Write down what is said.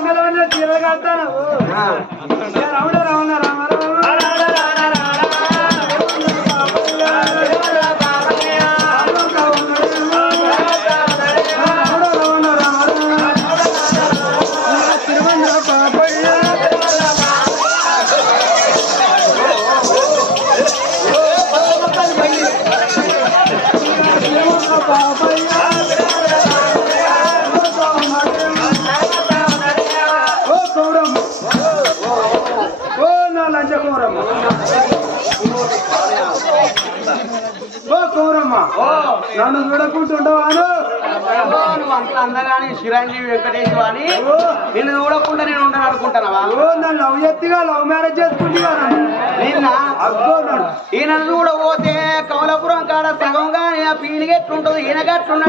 లంగలో చీర కడతాను రాముడ రావణ రామ నన్ను చూడకుంటుండవాను నువ్వు అంత అందగాని చిరంజీవి వెంకటేశ్వర అని నిన్ను చూడకుండా నేను ఉండను అనుకుంటున్నావా? నన్ను లవ్ ఎత్తిగా లవ్ మ్యారేజ్ చేసుకుంటున్నాను నిన్న ఈయన చూడబోతే కమలాపురం కాడ సగంగా పీలిగెట్టుంటది ఈయన గట్టుండ